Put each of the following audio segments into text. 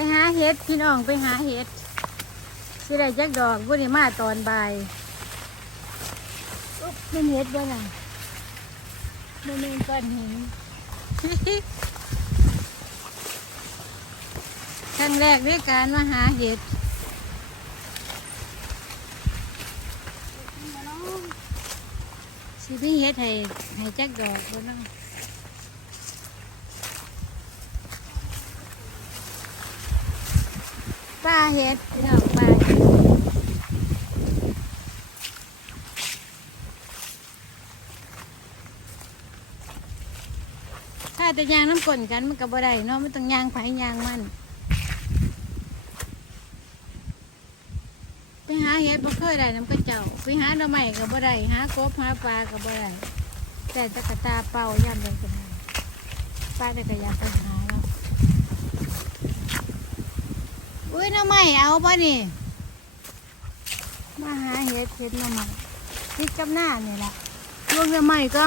ไปหาเห็ดพี่น้องไปหาเห็ดสิได้จักดอกบุญมาตอนบ่ายอุ๊บไม่เห็ดบ่น่ะไม่เห็นก้อนหินครั้งแรกด้วยการมาหาเห็ดสิพี่เห็ดให้ให้จักดอกบ่เน้อง ป้าเห็ดพี่น้องป้าถ้าแต่ยางน้ำกลนกันมันก็บ่ได้เนาะมันต้องยางไผยางมัน ไปหาเห็ดบ่เคยได้น้ำกระเจ้าไปหาหน่อไม้ก็บ่ได้หากบหาปลาก็บ่ได้แต่ตะกะตาเป่าย่ำเลยก็ได้ป้าได้ก็อยากไปหาแล้ว อุ้ยหน่อไม้เอาป่ะนี่ มาหาเห็ดเห็ดหน่อไม้ติดกับหน้านี่แหละลวงหน่อไม้ก็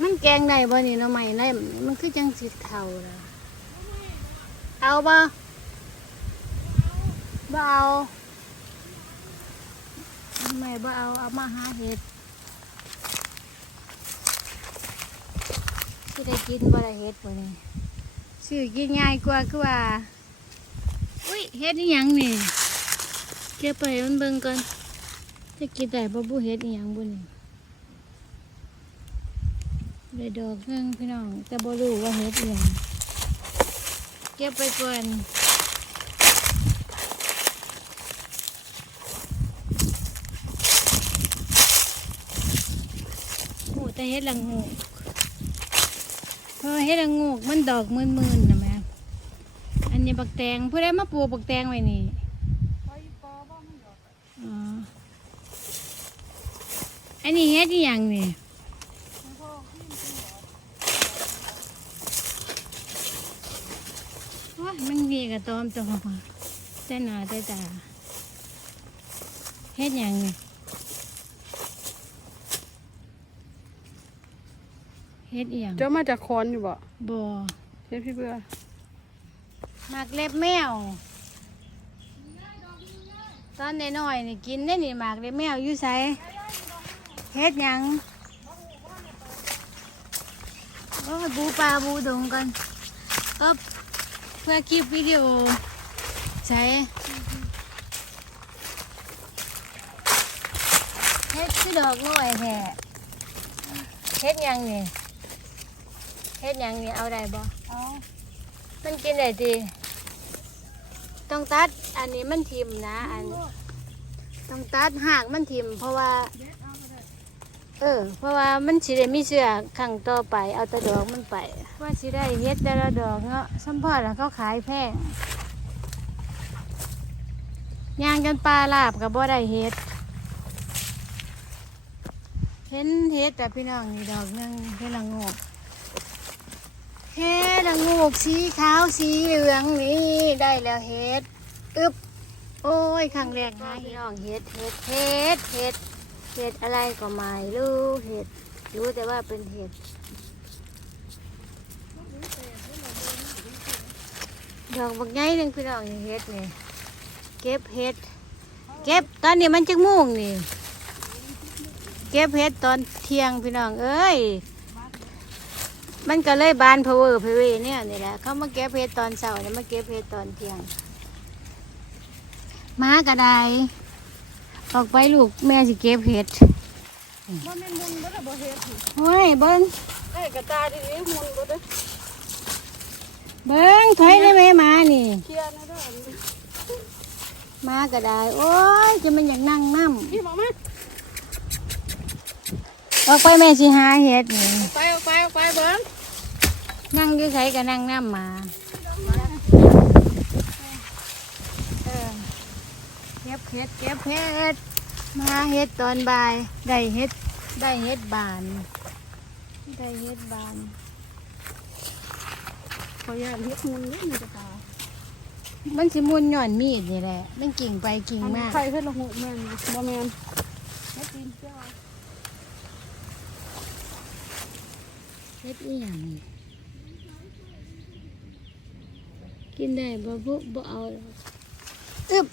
มันแกงได้บ่นี่หน่อไม้ได้มันคือจังสิเท่าละเอาบ่บ่เอาทำไมบ่เอาเอามาหาเห็ดที่ได้กินบ่ได้เห็ดบ่นี่ ซื้อกินง่ายกว่าคือว่า อุ้ยเห็ดนี่ยังนี่เก็บไปให้มันเบิ่งก่อนจะกินได้บ่บุเห็ดนี่ยังบุนี่ได้ดอกนึงพี่น้องแต่บ่รู้ว่าเห็ดอีหยังเก็บไปก่อนโอ้แต่เฮ็ดหละงูก เพราะเฮ็ดละงูกมันดอกมื่นๆนะแม่อันนี้บักแตงผู้ใดมาปลูกบักแตงไว้นี่อ๋ออันนี้เฮ็ดอีหยังนี่มันมีกระตอมตัวแต่หนาแต่ตาเฮ็ดยังนี่ เฮ็ดเอียงเจ้ามาจากคอนอยู่บ่บ่เฮ็ดพี่เบื่อหมากเล็บแมว ตอนน้อยๆนี่กินได้นี่หมากเล็บแมวอยู่ไสเฮ็ดหยังโอ้ยบูปลาบูดงกันเอ๊บเพื่อคลิปวิดีโอใช้เฮ็ดคือดอกน้อยแท้เฮ็ดหยังนี่ เฮ็ดหยังนี่เอาได้บ่เอามันกินได้ดีต้องตัดอันนี้มันทิมนะ อันต้องตัดหากมันทิม เพราะว่า เออ เพราะว่ามันสิได้มีเสื้อขังต่อไป เอาแตะดอกมันไป ว่าสิได้เฮ็ดแต่ละดอกเนาะสัมพอแล้วเขาขายแพงย่างกันปลาลาบกับบ่ได้เฮ็ดเห็นเฮ็ดแต่พี่น้องนี่ดอกหนึงเฮ็ดละโงก เฮ็ดละโงูกสีขาวสีเหลืองนี่ได้แล้วเฮ็ดอึบโอ้ยครั้งแรกหาพี่น้องเฮ็ดเฮ็ดเฮ็ดเฮ็ดเฮ็ดอะไรก็ไม่รู้เฮ็ดรู้แต่ว่าเป็นเฮ็ดดอกบักใหญ่หนึงพี่น้องเฮ็ดนี่เก็บเฮ็ด เก็บตอนนี้มันจักโมุ่งนี่ เก็บเฮ็ดตอนเที่ยงพี่น้องเอ้ย มันก็เลยบานเพอเวอร์เพอเวเนี่ยนี่แหละเขามาเก็บเพชรตอนเช้าเนี่ยมาเก็บเพชรตอนเที่ยงหมากระไดออกไปลูกแม่สิเก็บเพชรบ่แม่นมุนบ่ได้บ่เฮ็ดสิโอ้ยเบิ้งได้กระตาดีๆมุนบ่ได้เบิ้งถอยได้ไหมหมานี่เคลียร์นะเด้อหมากระไดโอ้ยจะมันอยากนั่งน้พี่บอกมาำออกไปแม่สิหาเห็ดนี่ไปเอา ไปเอาไปเบิ่งนั่งอยู่ไสก็นั่งน้ำหมาเออเก็บเห็ดเก็บเห็ดมาเห็ดตอนบ่าย ได้เห็ดได้เห็ดบาน ได้เฮ็ดบานขออย่าตเฮ็ดมุนนี่มันจะตายมันสิมุนหย่อนมีดนี่แหละ มันกิ่งไปกิ่งอันมานี้ใครเฮ็ดละหูแม่นบ่แม่นเฮ็ดตีนเจ้า เฮ็ดอีหยังนี่กินได้บ่บุบ่เอาหรอกอึบ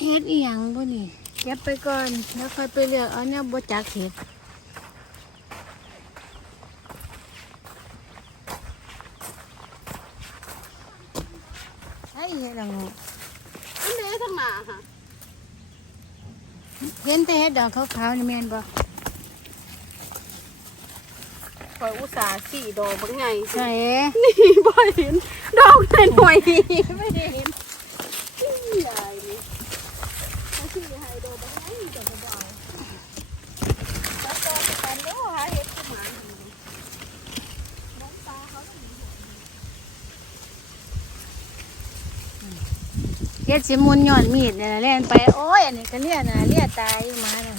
เฮ็ดอีหยังบ่นี่เก็บไปก่อนแล้วค่อยไปเลือกเอาเนี่ยบ่จักเฮ็ดไอ้เฮ็ดละงูอันนี้ทั้งหน้าค่ะเห็นแต่เฮ็ดดอกขาวๆนี่แม่นบ่ คอยอุตส่าห์สี่ดอกบางไงใส่นี่บ่เห็นดอกหน่อยๆนี่ไม่เห็นใหญ่นี่เขาสี่ให้ดอกบางไงจะมาเอาตัดต่อไปกันแล้วหาเห็ดขึ้นมาน้องตาเขาเฮ็ดสิมุนย้อนมีดเนี่ล่ะแล่นไปโอ้ยอันนี้ก็เลียน่ะเลียตายอยู่มาน่ะ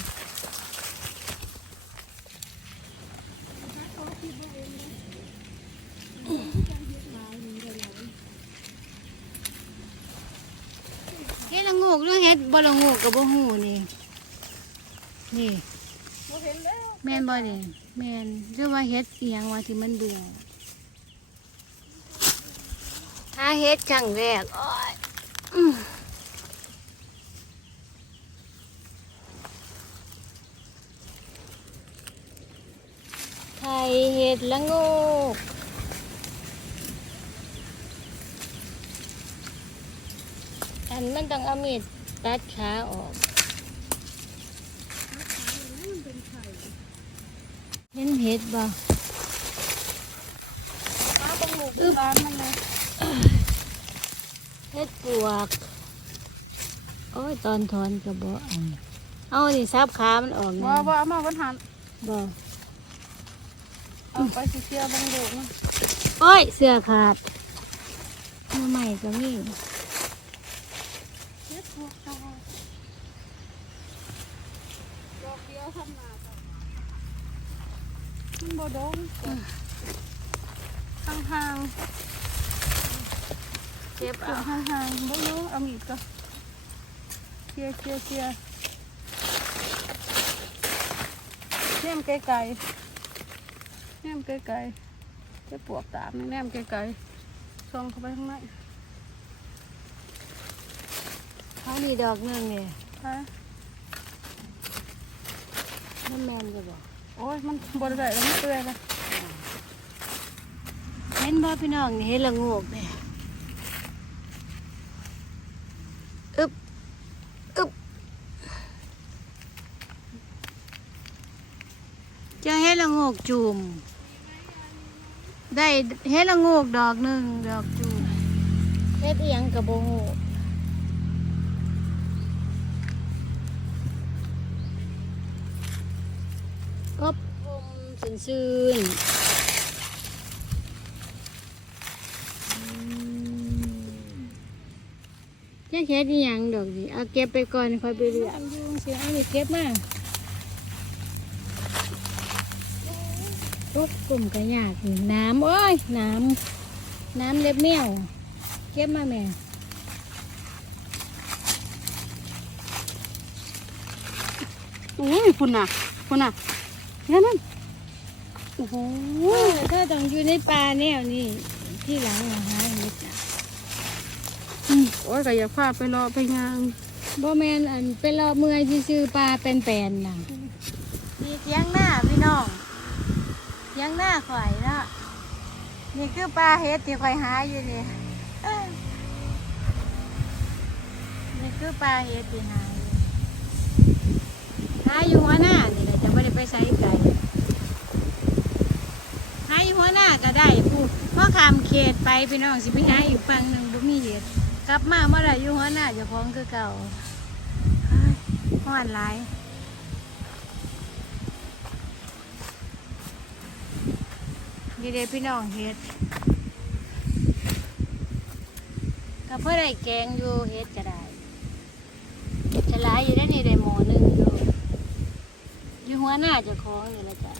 เฮ็ดละงู กหรือเฮ็ดบ่ละงูกก็บ่ฮู้นี่นี่บ่เห็นแล้วแม่นบ่นี่แม่นหรือว่าเฮ็ดเอียงว่าที่มันเบื่อถ้าเฮ็ดครั้งแรกโอ้ยไทยเฮ็ดละงูก อันมันต้องเอามีดตัดขาออกเห็นเห็ดบ่มาบังลูกร้านมันเลยเห็ดปวก โอ้ยตอนถอนก็บ่เอาเอานี่ซับขามันออกว่านะว่าเอามาวันหันบ่เอาไปสิเชียร์บังลูกนะโอ้ย เสื้อขาดมาใหม่ก็มีเฮ็ ดพวกเจ้าดอกเดียวทำนาจ้ะมันบ่ดงจ้ะห่างๆเจ็บเอาบห่างๆบ่เยอะเอามีดก็เคลียเคลียเคลียแนมไกลๆแนมไกลๆจะปวกตามนี่แนมไกลๆส่องเข้าไปข้างใน เขานี่ดอกหนึงเนี่ยไปน้ำแมนจะบ่โอ้ยมันบริได้แล้วมันเปื่อยเลยเห็นบ่พี่น้องนี่เห็ดละโงกเนี่ยอึบอึบเจะเห็ดละโงกจุ่มได้เฮ็ดละโงกดอกหนึ่งดอกจูบเฮ็ดอีหยังกับโบฮู นซื่นจะเฮ็ดอีหยังดอกดิเอาเก็บไปก่อนค่อยไปเลือกยุงเสียเอาไปเก็บมาปุ๊บกลุ่มกระยากนี่น้ำโอ้ย น้ำ น้ำเล็บแมว เก็บมาแม่โอ้ยคุณน่ะคุณน่ะเนี่ยนั่น โอ้โหโอ้ยถ้าต้องอยู่ในป่าแนวนี่ที่หลังอะหาเห็ดน่ะอืมโอ้ยก็อยากพาไปรอไปงานบ่แมนอันเป็นรอบเมื่อยที่ซื้อๆปลาเป็นแปลนน่ะนี่เทียงหน้าพี่น้องเทียงหน้าข่อยเนาะนี่คือปลาเห็ดที่ข่อยหาอยู่นี่เอ้ยนี่คือปลาเห็ดที่หาอยู่หาอยู่หัวหน้านี่แหละจะไม่ได้ไปใส่ไก่หาอยู่หัวหน้าก็ได้ผู้พ่อคำเขตไปพี่น้องสิไปหาอีกฝั่งหนึ่งบ่มีเห็ดกลับมาเมื่อไรอยู่หัวหน้าเจะพ้าของคือเก่าห้อนหลายนี่เด้พี่น้องเฮ็ดก็เพื่อได้แกงอยู่เฮ็ดก็ได้จะหลายอยู่ได้อนี่ได้หมอหนึ่งอยู่อยู่หัวหน้าเจะคล้าของนี่แหละจ้ะ